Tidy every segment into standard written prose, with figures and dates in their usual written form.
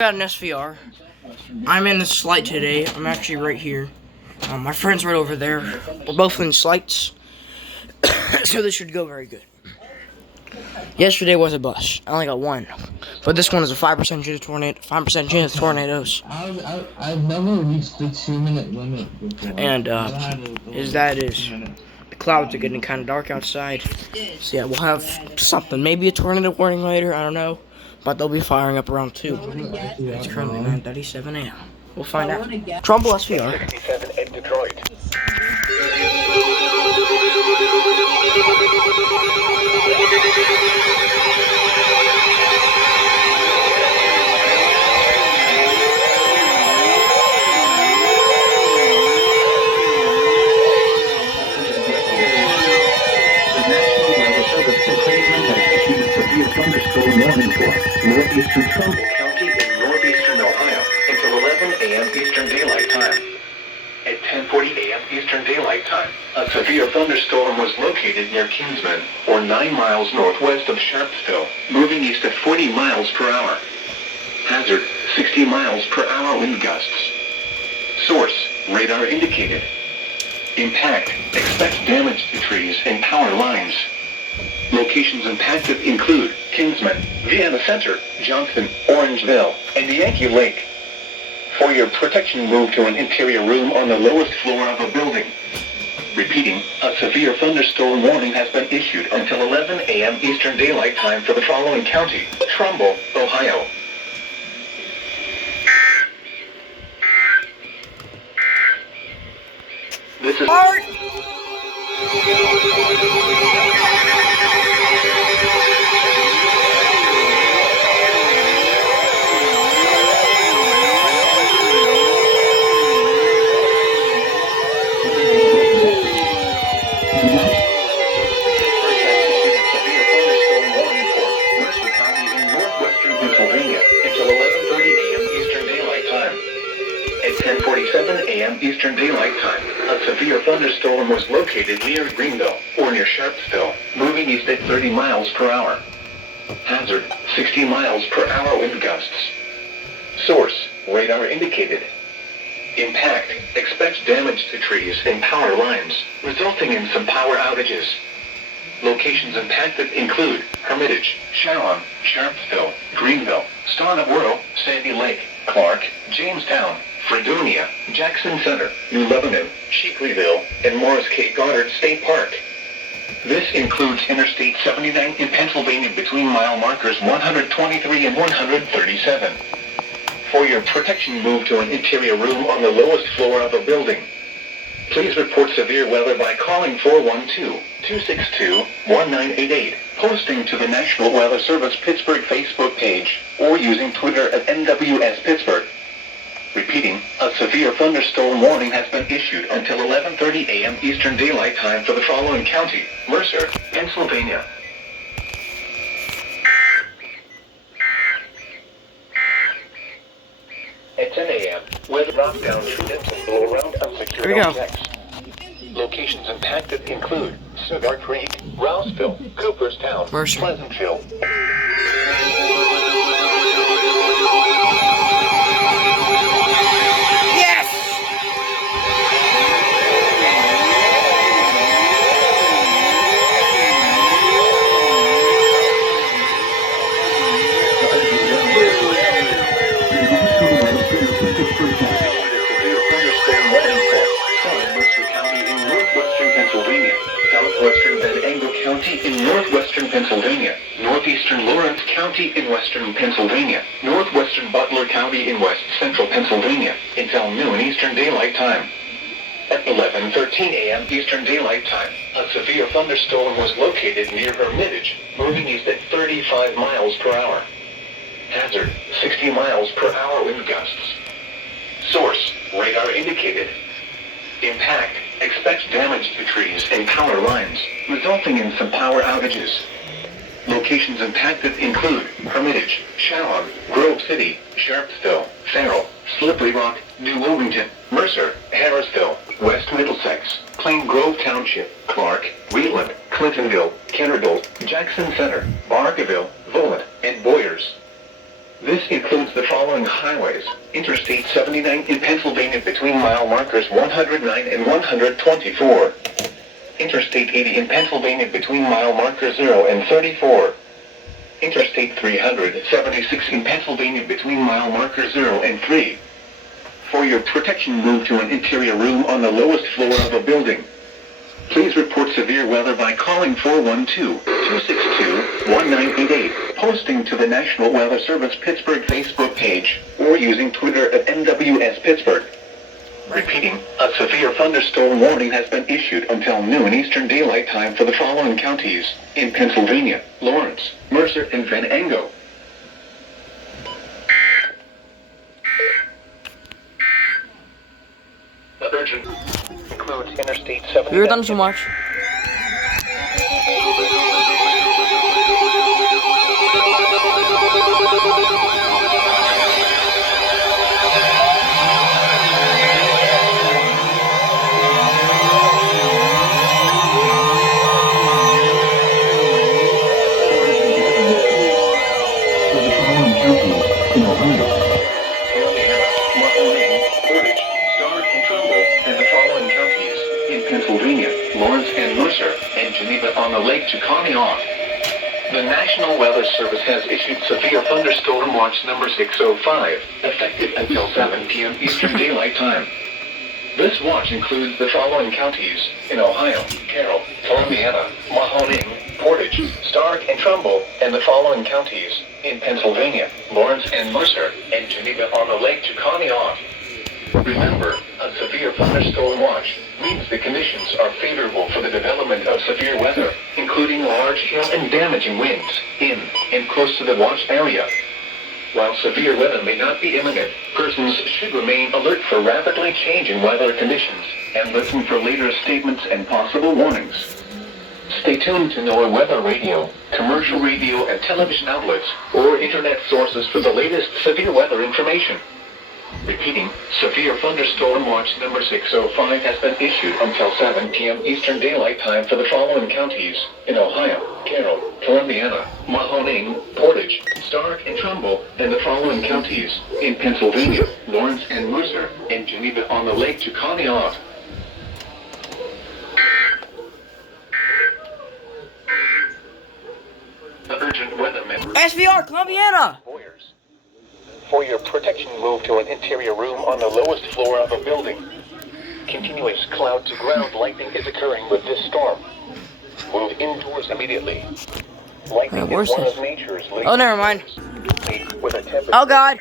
Got an SVR. I'm in the slight today. I'm actually right here. My friend's right over there. We're both in slights, so this should go very good. Yesterday was a bust. I only got one, but this one is a 5% chance of tornado. 5% chance of tornadoes. I've never reached the 2-minute limit before. And the clouds are getting kind of dark outside. So yeah, we'll have something. Maybe a tornado warning later. I don't know. But they'll be firing up around 2. It's currently 9:37 a.m. We'll find out. Trumbull SVR. 67 in Detroit. Severe thunderstorm warning for northeastern Trumbull County in northeastern Ohio until 11 a.m. Eastern Daylight Time. At 10:40 a.m. Eastern Daylight Time, a severe thunderstorm was located near Kingsman, or 9 miles northwest of Sharpsville, moving east at 40 miles per hour. Hazard, 60 miles per hour wind gusts. Source, radar indicated. Impact, expect damage to trees and power lines. Locations impacted include Kingsman, Vienna Center, Johnson, Orangeville, and Yankee Lake. For your protection, move to an interior room on the lowest floor of a building. Repeating, a severe thunderstorm warning has been issued until 11 a.m. Eastern Daylight Time for the following county: Trumbull, Ohio. This is... Mercer County in northwestern Pennsylvania until 11:30 a.m. Eastern Daylight Time. At 10:47 a.m. Eastern Daylight Time, a severe thunderstorm was located near Greenville, or near Sharpsville, moving east at 30 miles per hour. Hazard, 60 miles per hour wind gusts. Source, radar indicated. Impact, expect damage to trees and power lines, resulting in some power outages. Locations impacted include Hermitage, Sharon, Sharpsville, Greenville, Stonnaboro, Sandy Lake, Clark, Jamestown, Fredonia, Jackson Center, New Lebanon, Sheakleyville, and Morris K. Goddard State Park. This includes Interstate 79 in Pennsylvania between mile markers 123 and 137. For your protection, move to an interior room on the lowest floor of a building. Please report severe weather by calling 412-262-1988, posting to the National Weather Service Pittsburgh Facebook page, or using Twitter at NWS Pittsburgh. Repeating, a severe thunderstorm warning has been issued until 11:30 a.m. Eastern Daylight Time for the following county: Mercer, Pennsylvania. At 10 a.m., weather knockdown true-dips and blow around unsecured objects. Locations impacted include Cigar Creek, Rouseville, Cooperstown, Mercer. Pleasantville. Mercer County in northwestern Pennsylvania, southwestern Venango County in northwestern Pennsylvania, northeastern Lawrence County in western Pennsylvania, northwestern Butler County in west central Pennsylvania, until noon Eastern Daylight Time. At 11:13 a.m. Eastern Daylight Time, a severe thunderstorm was located near Hermitage, moving east at 35 miles per hour. Hazard, 60 miles per hour wind gusts. Source, radar indicated. Impact, expect damage to trees and power lines, resulting in some power outages. Locations impacted include Hermitage, Sharon, Grove City, Sharpsville, Farrell, Slippery Rock, New Wilmington, Mercer, Harrisville, West Middlesex, Plain Grove Township, Clark, Wheeland, Clintonville, Kennerville, Jackson Center, Barkerville, Volant, and Boyers. This includes the following highways: Interstate 79 in Pennsylvania between mile markers 109 and 124. Interstate 80 in Pennsylvania between mile markers 0 and 34. Interstate 376 in Pennsylvania between mile markers 0 and 3. For your protection, move to an interior room on the lowest floor of a building. Please report severe weather by calling 412-262-1988, posting to the National Weather Service Pittsburgh Facebook page, or using Twitter at NWS Pittsburgh. Repeating, a severe thunderstorm warning has been issued until noon Eastern Daylight Time for the following counties in Pennsylvania: Lawrence, Mercer, and Venango. The urgent includes Interstate 79. We were done so much. Pennsylvania, Lawrence and Mercer, and Geneva on the Lake to Conneaut. The National Weather Service has issued severe thunderstorm watch number 605, effective until 7 p.m. Eastern Daylight Time. This watch includes the following counties in Ohio: Carroll, Columbiana, Mahoning, Portage, Stark, and Trumbull, and the following counties in Pennsylvania: Lawrence and Mercer, and Geneva on the Lake to Conneaut. Remember, a severe thunderstorm watch means the conditions are favorable for the development of severe weather, including large hail and damaging winds, in and close to the watch area. While severe weather may not be imminent, persons should remain alert for rapidly changing weather conditions and listen for later statements and possible warnings. Stay tuned to NOAA weather radio, commercial radio and television outlets, or internet sources for the latest severe weather information. Repeating, severe thunderstorm watch number 605 has been issued until 7 p.m. Eastern Daylight Time for the following counties in Ohio: Carroll, Columbiana, Mahoning, Portage, Stark, and Trumbull, and the following counties in Pennsylvania: Lawrence and Mercer, and Geneva on the Lake to Conneaut. The urgent weather member. SVR, Columbiana! For your protection, move to an interior room on the lowest floor of a building. Continuous cloud-to-ground lightning is occurring with this storm. Move indoors immediately. Lightning is one of nature's latest. Oh, never mind. With a temperature. Oh, God.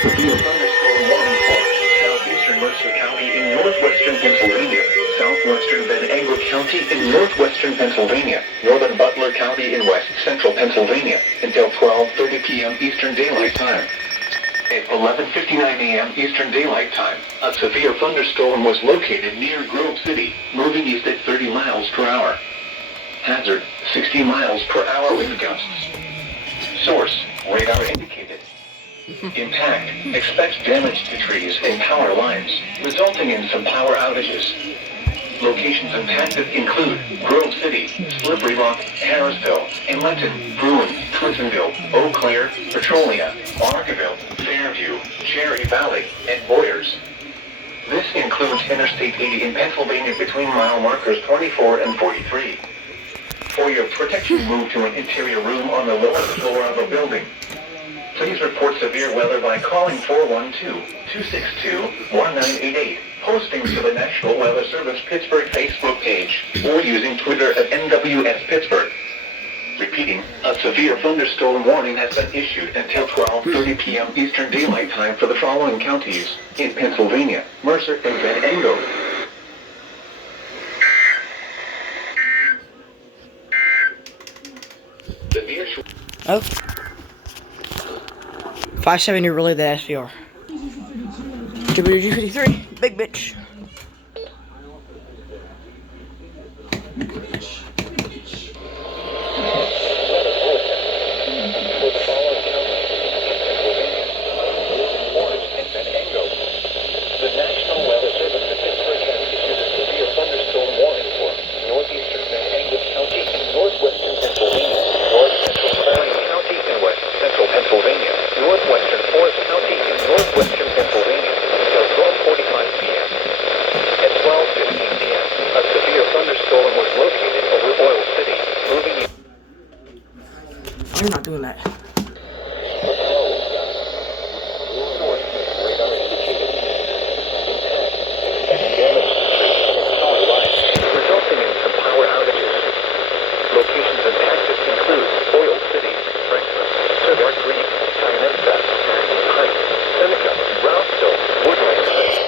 Severe thunderstorm warning for southeastern Mercer County in northwestern Pennsylvania, southwestern Venango County in northwestern Pennsylvania, northern Butler County in west central Pennsylvania, until 12:30 p.m. Eastern Daylight Time. At 11:59 a.m. Eastern Daylight Time, a severe thunderstorm was located near Grove City, moving east at 30 miles per hour. Hazard, 60 miles per hour wind gusts. Source, radar indicated. Impact, expect damage to trees and power lines, resulting in some power outages. Locations impacted include Grove City, Slippery Rock, Harrisville, Inleton, Bruin, Clintonville, Eau Claire, Petrolia, Barkerville, Fairview, Cherry Valley, and Boyers. This includes Interstate 80 in Pennsylvania between mile markers 24 and 43. For your protection, move to an interior room on the lowest floor of a building. Please report severe weather by calling 412-262-1988, posting to the National Weather Service Pittsburgh Facebook page, or using Twitter at NWS Pittsburgh. Repeating, a severe thunderstorm warning has been issued until 12:30 p.m. Eastern Daylight Time for the following counties in Pennsylvania: Mercer and Venango. Oh. 570 relay the SVR. WG53, big bitch. Pennsylvania, north central Clarence County in west central Pennsylvania, northwestern Forest County in northwestern Pennsylvania, until 12:45 p.m. At 12:15 p.m., a severe thunderstorm was located over Oil City, moving east. Oh, you're not doing that. Resulting in some power outages. Locations impacted include Oil City, Franklin, Cedar Creek, Tynesta, Acton Heights, Seneca, Roughville, Woodland Heights,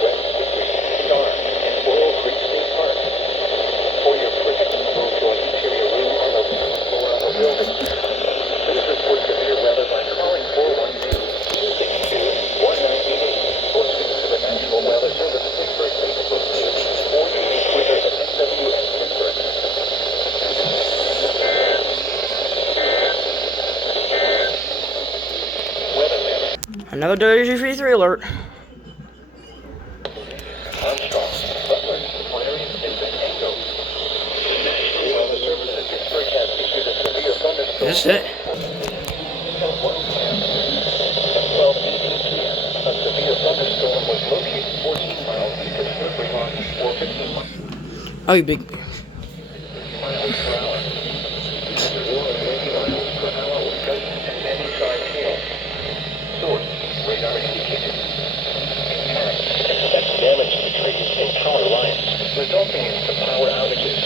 West Hickory, Star, and Oil Creek State Park. For your protection, move to an interior room on the floor of the building. Please report severe weather by calling 412-262-1988 or speak to the National Weather Service Pittsburgh Facebook page or use Twitter at NWS Pittsburgh. Another WG53 alert. Armstrong, Butler, Clarion, and Van Ango. National Weather Service in Pittsburgh has issued a severe thunderstorm. Is this it? Until 1 p.m. At 12:18 p.m., a severe thunderstorm was located 14 miles east of Slippery Rock or 15 miles Oh, you big. per hour. 80 miles per hour with gusts and heavy-sized hail. Source, radar indicated. Impact, expect damage to trees and power lines, resulting in some power outages.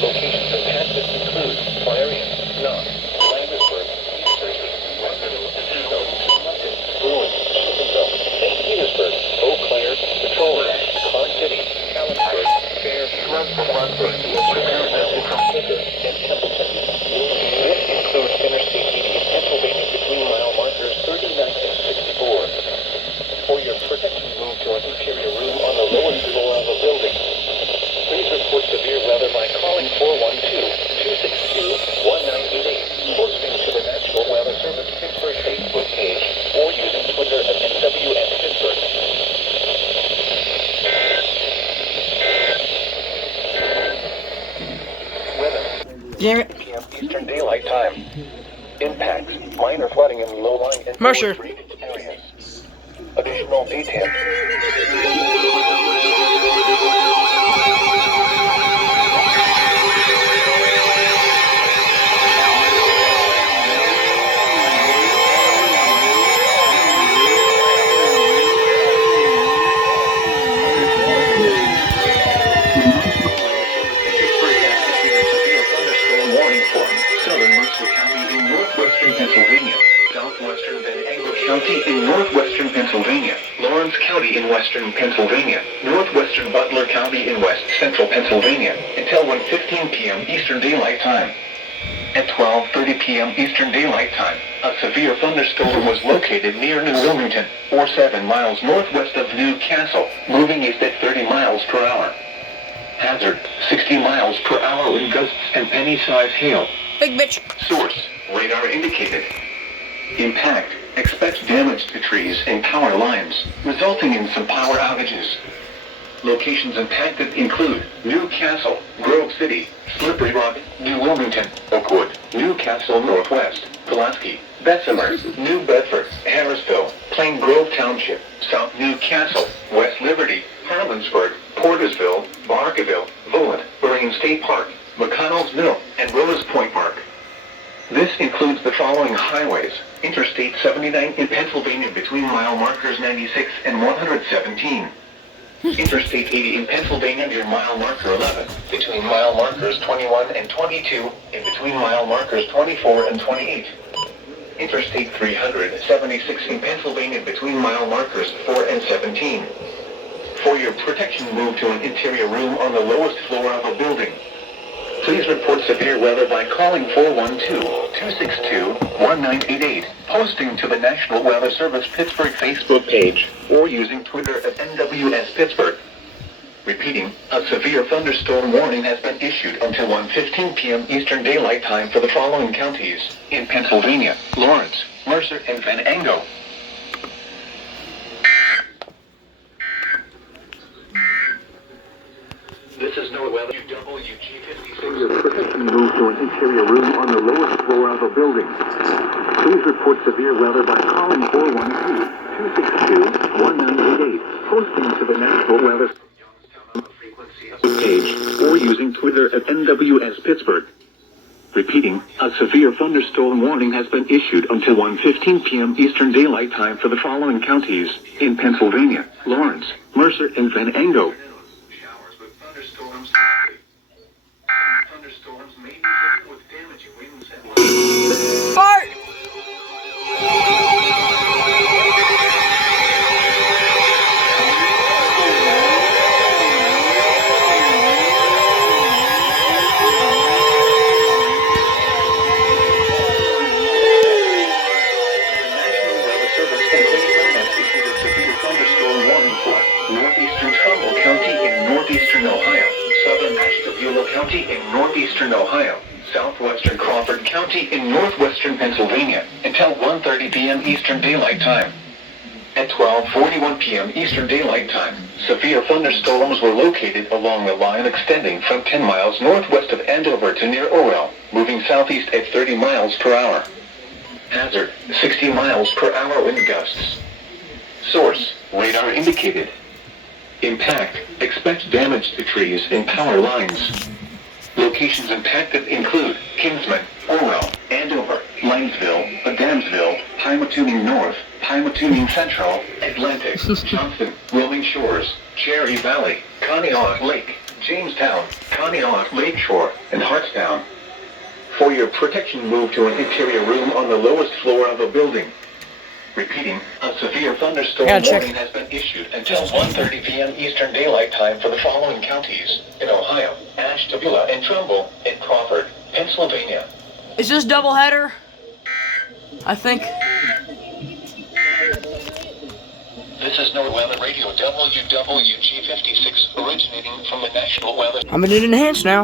Locations impacted include Clarion, Knox, Landisburg, East Jersey, Russellville, Eagle, London, Bruin, Shippensville, St. Petersburg, Eau Claire, Petrolia, Clark City, Calensburg, Fair, Brunswick, and Templeton. This includes Interstate 80 in Pennsylvania between mile markers 39 and 64. For your protection, move to an interior room on the lowest floor of the building. Please report severe weather by calling 412-262-1988, posting to the National Weather Service Pittsburgh Facebook page, or using Twitter at NWS Pittsburgh. Weather. Damn it. p.m. Eastern Daylight Time. Impacts, minor flooding in low-lying and Mercer. forest-drainage areas. Additional details. Southern Mercer County in northwestern Pennsylvania, southwestern Van Ango County in northwestern Pennsylvania, Lawrence County in western Pennsylvania, northwestern Butler County in west central Pennsylvania, until 1:15 p.m. Eastern Daylight Time. At 12:30 p.m. Eastern Daylight Time, a severe thunderstorm was located near New Wilmington, or 7 miles northwest of Newcastle, moving east at 30 miles per hour. Hazard, 60 miles per hour wind gusts and penny-sized hail. Big bitch. Source, radar indicated. Impact, expect damage to trees and power lines, resulting in some power outages. Locations impacted include Newcastle, Grove City, Slippery Rock, New Wilmington, Oakwood, Newcastle Northwest, Pulaski, Bessemer, New Bedford, Harrisville, Plain Grove Township, South Newcastle, West Liberty, Harlansburg, Portersville, Barkerville, Volant, Marine State Park, McConnell's Mill, and Rose Point Park. This includes the following highways: Interstate 79 in Pennsylvania between mile markers 96 and 117. Interstate 80 in Pennsylvania near mile marker 11, between mile markers 21 and 22, and between mile markers 24 and 28. Interstate 376 in Pennsylvania between mile markers 4 and 17. For your protection, move to an interior room on the lowest floor of a building. Please report severe weather by calling 412-262-1988, posting to the National Weather Service Pittsburgh Facebook page, or using Twitter at NWS Pittsburgh. Repeating, a severe thunderstorm warning has been issued until 1:15 p.m. Eastern Daylight Time for the following counties in Pennsylvania: Lawrence, Mercer, and Van Ango. This is NOAA Weather WG56. to an interior room on the lowest floor of a building. Please report severe weather by calling 412-262-1988, posting to the National Weather page, or using Twitter at NWS Pittsburgh. Repeating, a severe thunderstorm warning has been issued until 1:15 p.m. Eastern Daylight Time for the following counties in Pennsylvania: Lawrence, Mercer, and Venango. Showers with thunderstorms. Thunderstorms may be hit with damaging winds and Fart! northeastern Trumbull County in northeastern Ohio, southern Ashtabula County in northeastern Ohio, southwestern Crawford County in northwestern Pennsylvania, until 1:30 p.m. Eastern Daylight Time. At 12:41 p.m. Eastern Daylight Time, severe thunderstorms were located along the line extending from 10 miles northwest of Andover to near Orwell, moving southeast at 30 miles per hour. Hazard, 60 miles per hour wind gusts. Source, radar indicated. Impact, expect damage to trees and power lines. Locations impacted include Kingsman, Orwell, Andover, Linesville, Adamsville, Pymatuning North, Pymatuning Central, Atlantic, Johnston, Wilming Shores, Cherry Valley, Conneaut Lake, Jamestown, Conneaut Lakeshore, and Hartstown. For your protection, move to an interior room on the lowest floor of a building. Repeating, a severe thunderstorm warning has been issued until 1:30 p.m. Eastern Daylight Time for the following counties in Ohio: Ashtabula and Trumbull, and Crawford, Pennsylvania. Is this doubleheader? I think. This is NOAA Weather Radio WWG 56, originating from the National Weather. I'm gonna enhance now.